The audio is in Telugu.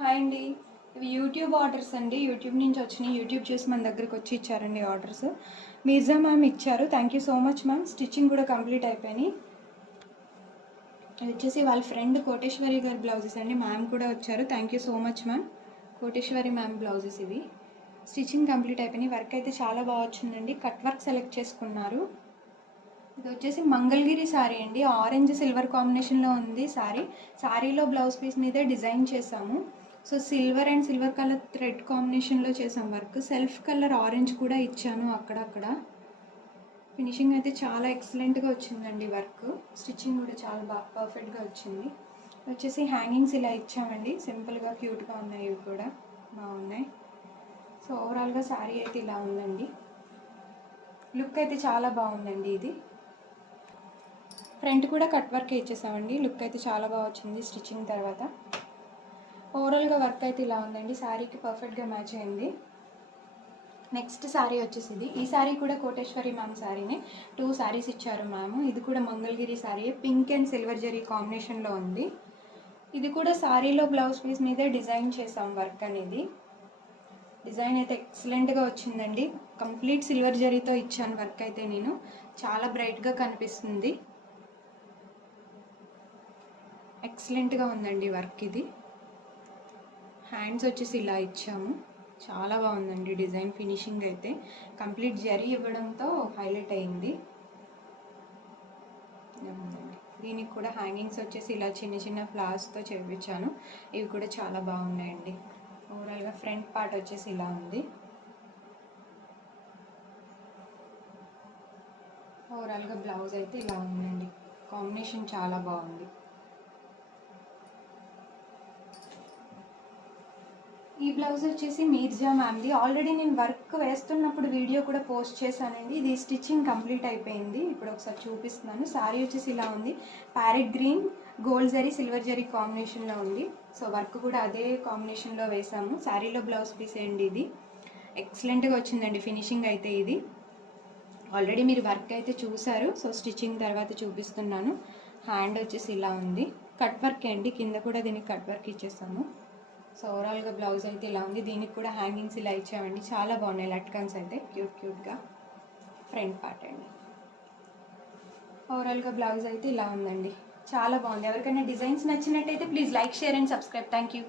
హాయ్ అండి. ఇవి యూట్యూబ్ ఆర్డర్స్ అండి. యూట్యూబ్ నుంచి వచ్చినాయి. యూట్యూబ్ చూసి మన దగ్గరికి వచ్చి ఇచ్చారండి ఆర్డర్స్. మీర్జా మ్యామ్ ఇచ్చారు. Thank you so much ma'am. Stitching కూడా కంప్లీట్ అయిపోయినాయి. ఇది వచ్చేసి వాళ్ళ ఫ్రెండ్ కోటేశ్వరి గారి బ్లౌజెస్ అండి. మ్యామ్ కూడా వచ్చారు. Thank you so much ma'am. Koteswari ma'am blouses ఇవి. స్టిచ్చింగ్ కంప్లీట్ అయిపోయినాయి. వర్క్ అయితే చాలా బాగా వచ్చిందండి. కట్ వర్క్ సెలెక్ట్ చేసుకున్నారు. ఇది వచ్చేసి మంగళగిరి శారీ అండి. ఆరెంజ్ సిల్వర్ కాంబినేషన్లో ఉంది శారీ. శారీలో బ్లౌజ్ పీస్ మీదే డిజైన్ చేసాము. So silver and silver colour thread కాంబినేషన్లో చేసాం వర్క్. సెల్ఫ్ కలర్ ఆరెంజ్ కూడా ఇచ్చాను అక్కడక్కడ. ఫినిషింగ్ అయితే చాలా ఎక్సలెంట్గా వచ్చిందండి వర్క్. స్టిచ్చింగ్ కూడా చాలా బాగా పర్ఫెక్ట్గా వచ్చింది. వచ్చేసి హ్యాంగింగ్స్ ఇలా ఇచ్చామండి. సింపుల్గా క్యూట్గా ఉన్నాయి. ఇవి కూడా బాగున్నాయి. సో ఓవరాల్గా శారీ అయితే ఇలా ఉందండి. లుక్ అయితే చాలా బాగుందండి. ఇది ఫ్రంట్ కూడా కట్ వర్క్ ఇచ్చేసామండి. లుక్ అయితే చాలా బాగా వచ్చింది స్టిచ్చింగ్ తర్వాత. ఓవరాల్గా వర్క్ అయితే ఇలా ఉందండి. శారీకి పర్ఫెక్ట్గా మ్యాచ్ అయింది. నెక్స్ట్ శారీ వచ్చేసి ఇది. ఈ శారీ కూడా కోటేశ్వరి మ్యామ్ శారీనే. 2 శారీస్ ఇచ్చారు మ్యామ్. ఇది కూడా Mangalagiri sari. Pink and silver zari కాంబినేషన్లో ఉంది. ఇది కూడా శారీలో బ్లౌజ్ పీస్ మీదే డిజైన్ చేసాం వర్క్ అనేది. డిజైన్ అయితే ఎక్సలెంట్గా వచ్చిందండి. కంప్లీట్ సిల్వర్ జరీతో ఇచ్చాను వర్క్ అయితే నేను. చాలా బ్రైట్గా కనిపిస్తుంది. ఎక్సలెంట్గా ఉందండి వర్క్ ఇది. హ్యాండ్స్ వచ్చేసి ఇలా ఇచ్చాము. చాలా బాగుందండి డిజైన్. ఫినిషింగ్ అయితే కంప్లీట్ జరీ ఇవ్వడంతో హైలైట్ అయింది. దీనికి కూడా హ్యాంగింగ్స్ వచ్చేసి ఇలా చిన్న చిన్న ఫ్లవర్స్తో చేయించాను. ఇవి కూడా చాలా బాగున్నాయండి. ఓవరాల్గా ఫ్రంట్ పార్ట్ వచ్చేసి ఇలా ఉంది. ఓవరాల్గా బ్లౌజ్ అయితే ఇలా ఉందండి. కాంబినేషన్ చాలా బాగుంది. ఈ బ్లౌజ్ వచ్చేసి మీర్జా మ్యామ్ది. ఆల్రెడీ నేను వర్క్ వేస్తున్నప్పుడు వీడియో కూడా పోస్ట్ చేశానండి. ఇది స్టిచ్చింగ్ కంప్లీట్ అయిపోయింది. ఇప్పుడు ఒకసారి చూపిస్తున్నాను. శారీ వచ్చేసి ఇలా ఉంది. Parrot green, gold zari, silver zari కాంబినేషన్లో ఉంది. సో వర్క్ కూడా అదే కాంబినేషన్లో వేసాము. శారీలో బ్లౌజ్ పీస్ అండి ఇది. ఎక్సలెంట్గా వచ్చిందండి ఫినిషింగ్ అయితే ఇది. ఆల్రెడీ మీరు వర్క్ అయితే చూసారు. సో స్టిచ్చింగ్ తర్వాత చూపిస్తున్నాను. హ్యాండ్ వచ్చేసి ఇలా ఉంది. కట్ వర్క్ అండి. కింద కూడా దీనికి కట్ వర్క్ ఇచ్చేసాము. సో ఓవరాల్గా బ్లౌజ్ అయితే ఇలా ఉంది. దీనికి కూడా హ్యాంగింగ్స్ ఇలా ఇచ్చామండి. చాలా బాగున్నాయి లట్కన్స్ అయితే క్యూట్గా. ఫ్రంట్ పార్ట్ అండి. ఓవరాల్గా బ్లౌజ్ అయితే ఇలా ఉందండి. చాలా బాగుంది. ఎవరికైనా డిజైన్స్ నచ్చినట్టయితే please like, share and subscribe. Thank you.